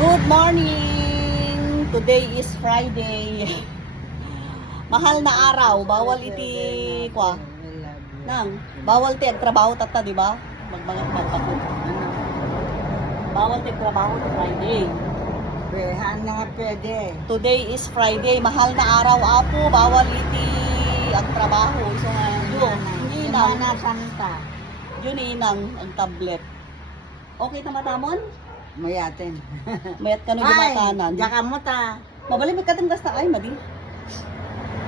Good morning! Today is Friday. Mahal na araw, bawal iti kwa. Nang, bawal ti agtrabaho tata, di ba? Magpapako. Bawal ti agtrabaho ti Friday. Behan na nga pwede. Today is Friday, mahal na araw apo, bawal iti agtrabaho. So nga, yun, inang, Semana Santa. yun inang ang tablet. Okay na matamon? Mayatin. Mayat ka no gumatanan. Jaka mo ta. Mabali may katong gasta ay madi.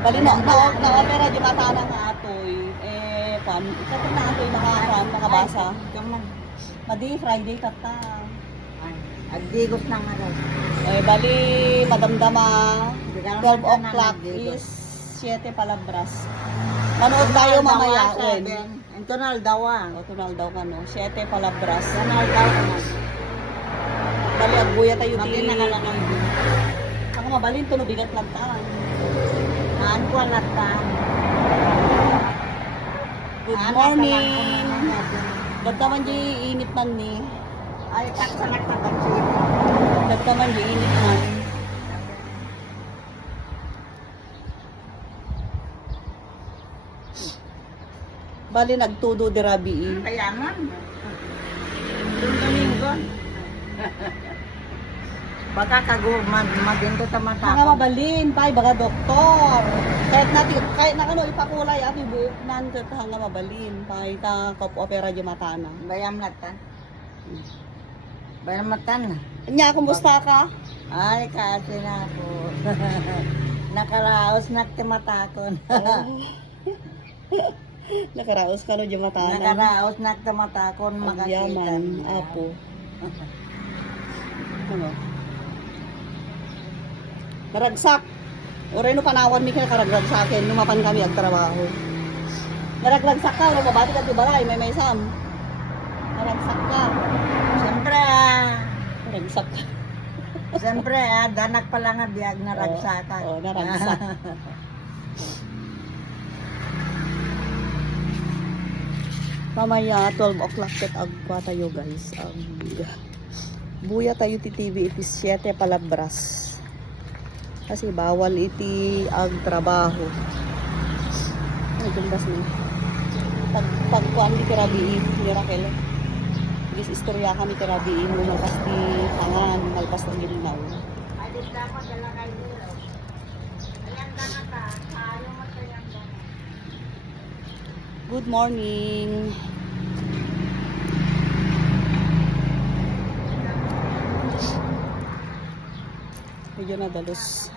Bali na opera di matanan nga atoy. Pan, ikatong na atoy nakabasa. Kaman. Madi Friday kata. Ay, agdigos na nga rin. Bali madamdama 12 o'clock is 7 palabras. Manood tayo mamaya when. Internal dawa. O tunal daw ka no, 7 palabras. Internal dawa. Bali agbuya tayo Magin na ka lang ang din. Ako mabalin to no bigat lang taan. Haan ko alat ta. Good morning. Dagka man di init man ni. Ay, taksanak na tansip. Dagka man di init man. Bali nagtudo di rabi. Kaya man. Domingo. Baka maginto ta mata. Mga mabalin, pay baga doktor. Kahit na kano ipakulay at ibuok nan ket hanga mabalin, pay ta kop opera di matana. Bayam latan. Bayam latan. Nya kumusta ka? Ay, kasi na ako. Nakaraos na timatakon. Nakaraos ka no di matana. Nakaraos na timatakon makakita. Yaman, apo. Ano? Naragsak. Oray no panawan mi kay karagdag sa akin lumapan kami ag trabaho. Naragsak ka, no mabati ka ti balay, may sam. Naragsak ka. Siyempre, Naragsak ka. siyempre, danak pala nga biyag na ragsakan. Oo, naragsak. Mamaya 12 o'clock ket agwa tayo guys. Buya tayo ti TV iti 7 palabras. Kasi bawal iti ag trabaho. Ay, kumbas ni. Pagkuan di tirabii ni Raquel. Gis istorya kami tirabii mo malpas di tangan, malpas ang gilinaw. Adit dapat dala kay dilo. Ayan dapat ta, ayaw mo tayang dapat. Good morning. Medyo nadalos.